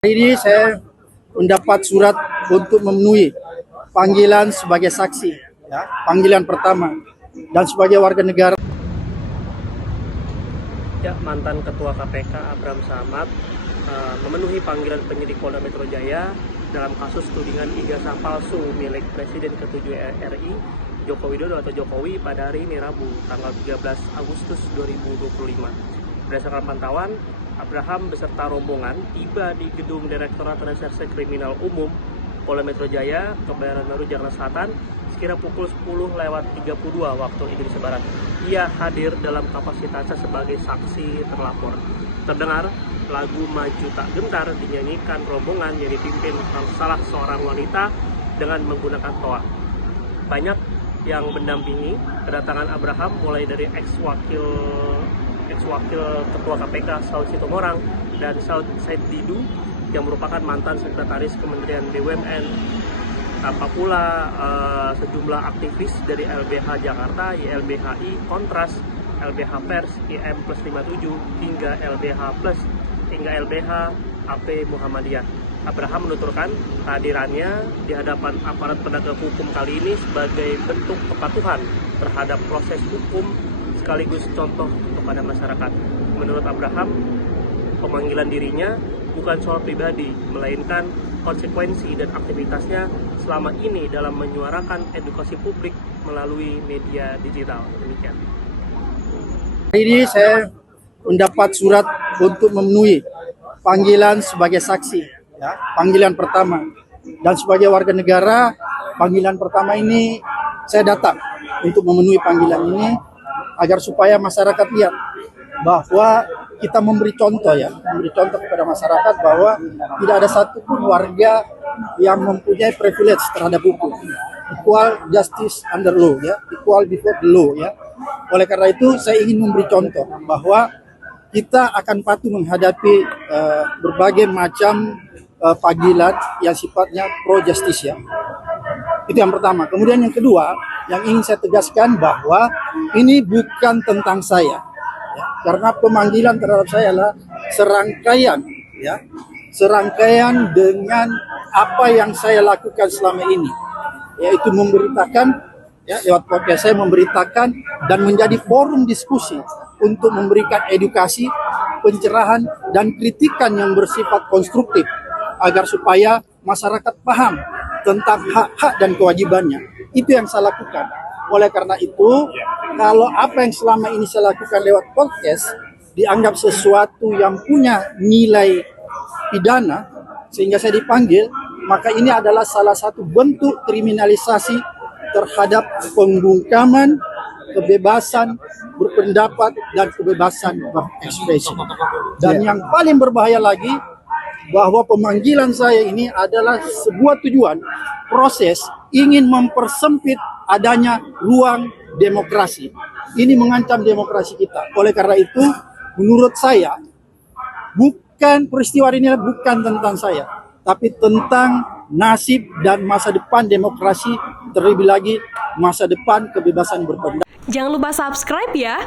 Hari ini saya mendapat surat untuk memenuhi panggilan sebagai saksi, ya, panggilan pertama, dan sebagai warga negara. Ya, mantan Ketua KPK Abraham Samad memenuhi panggilan penyidik Polda Metro Jaya dalam kasus tudingan ijazah palsu milik Presiden ke-7 RI Joko Widodo atau Jokowi pada hari ini Rabu, tanggal 13 Agustus 2025. Berdasarkan pantauan, Abraham beserta rombongan tiba di gedung Direktorat Reserse Kriminal Umum Polda Metro Jaya, Kebayoran Baru, Jakarta Selatan, sekira pukul 10.32 waktu Indonesia Barat. Ia hadir dalam kapasitasnya sebagai saksi terlapor. Terdengar lagu Maju Tak Gentar dinyanyikan rombongan yang dipimpin salah seorang wanita dengan menggunakan toa. Banyak yang mendampingi kedatangan Abraham, mulai dari ex-wakil Ketua KPK Saud Sitomorang dan Said Didu yang merupakan mantan Sekretaris Kementerian BUMN, pula sejumlah aktivis dari LBH Jakarta, YLBHI, Kontras, LBH Pers, IM+57, hingga LBH Plus, hingga LBH AP Muhammadiyah. Abraham menuturkan kehadirannya di hadapan aparat penegak hukum kali ini sebagai bentuk kepatuhan terhadap proses hukum sekaligus contoh kepada masyarakat. Menurut Abraham, pemanggilan dirinya bukan soal pribadi, melainkan konsekuensi dan aktivitasnya selama ini dalam menyuarakan edukasi publik melalui media digital. Demikian. Hari ini saya mendapat surat untuk memenuhi panggilan sebagai saksi, ya, panggilan pertama, dan sebagai warga negara. Panggilan pertama ini saya datang untuk memenuhi panggilan ini agar supaya masyarakat lihat bahwa kita memberi contoh, ya, memberi contoh kepada masyarakat bahwa tidak ada satupun warga yang mempunyai privilege terhadap hukum. Equal justice under law, ya, equal before the law, ya. Oleh karena itu saya ingin memberi contoh bahwa kita akan patuh menghadapi berbagai macam panggilan yang sifatnya pro justice, ya. Itu yang pertama. Kemudian yang kedua, yang ingin saya tegaskan bahwa ini bukan tentang saya, ya, karena pemanggilan terhadap saya adalah serangkaian, ya, serangkaian dengan apa yang saya lakukan selama ini, yaitu memberitakan, ya, lewat podcast saya memberitakan dan menjadi forum diskusi untuk memberikan edukasi, pencerahan, dan kritikan yang bersifat konstruktif agar supaya masyarakat paham tentang hak-hak dan kewajibannya. Itu yang saya lakukan. Oleh karena itu, kalau apa yang selama ini saya lakukan lewat podcast dianggap sesuatu yang punya nilai pidana sehingga saya dipanggil, maka ini adalah salah satu bentuk kriminalisasi terhadap pembungkaman kebebasan berpendapat dan kebebasan berekspresi. Dan yang paling berbahaya lagi, bahwa pemanggilan saya ini adalah sebuah tujuan proses ingin mempersempit adanya ruang demokrasi. Ini mengancam demokrasi kita. Oleh karena itu, menurut saya, bukan peristiwa ini bukan tentang saya, tapi tentang nasib dan masa depan demokrasi, terlebih lagi masa depan kebebasan berpendapat. Jangan lupa subscribe ya.